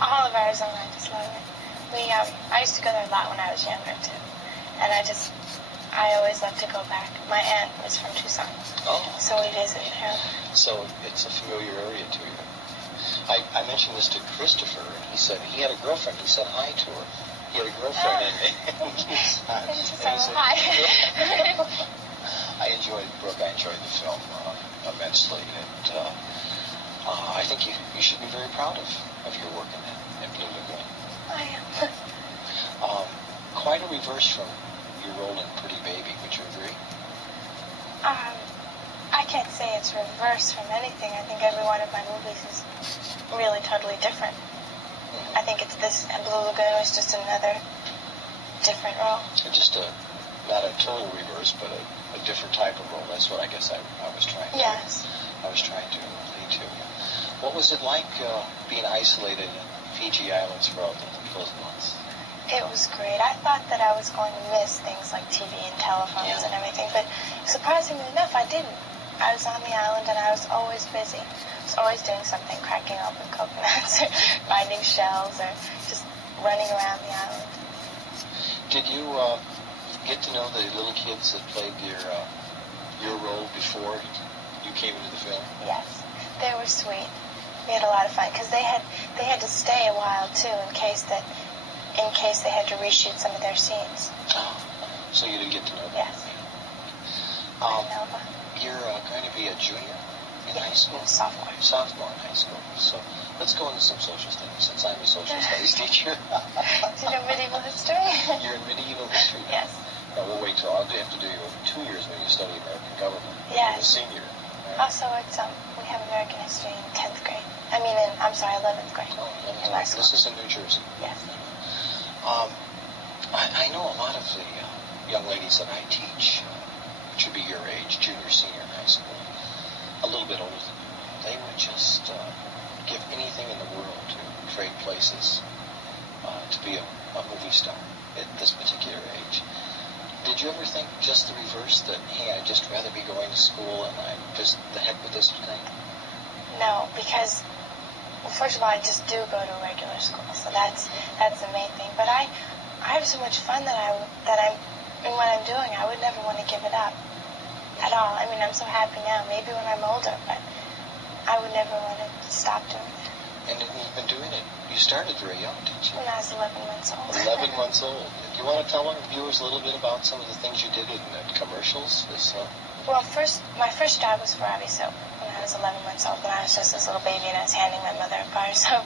All of Arizona, I just love it. I used to go there a lot when I was younger, too. And I always love to go back. My aunt was from Tucson. Oh. So we visited her. So it's a familiar area to you. I mentioned this to Christopher, and he said he had a girlfriend. He said hi to her. He had a girlfriend, and he said hi. I enjoyed the film immensely, and I think you should be very proud of your work in Blue Lagoon. I am. Quite a reverse from your role in Pretty Baby, would you agree? I can't say it's reverse from anything. I think every one of my movies is really totally different. I think it's this, and Blue Lagoon was just another different role. Just not a total reverse, but a different type of role. That's what I guess I was trying to. Yes. I was trying to lead to. What was it like being isolated in Fiji Islands for all those months? It was great. I thought that I was going to miss things like TV and telephones and everything, but surprisingly enough, I didn't. I was on the island and I was always busy. I was always doing something, cracking open coconuts or finding shells or just running around the island. Did you get to know the little kids that played your role before you came into the film? Yes. They were sweet. We had a lot of fun because they had to stay a while too in case they had to reshoot some of their scenes. Oh, so you did get to know them? Yes. You're going to be a junior in high school? Sophomore. Sophomore in high school. So let's go into some social studies, since I'm a social studies teacher. Do you know medieval history? You're in medieval history now? Yes. Now we'll wait till I'll have to do you 2 years when you study American government. Yes. You're a senior. Right? Also, we have American history in 10th grade. 11th grade. Oh, in my school. This is in New Jersey. Yes. I know a lot of the young ladies that I teach, which would be your age, junior, senior in high school, a little bit older than you. They would just give anything in the world to trade places to be a movie star at this particular age. Did you ever think just the reverse, that, hey, I'd just rather be going to school and I'm just the heck with this thing? No, because, well, first of all, I just do go to a regular school, so that's the main thing. But I have so much fun that I'm in what I'm doing. I would never want to give it up at all. I mean, I'm so happy now. Maybe when I'm older, but I would never want to stop doing it. And you've been doing it. You started very young, didn't you? When I was 11 months old. 11 months old. Do you want to tell our viewers a little bit about some of the things you did in commercials? Well, my first job was for Avi Soap when I was 11 months old, when I was just this little baby and I was handing my mother a bar of soap.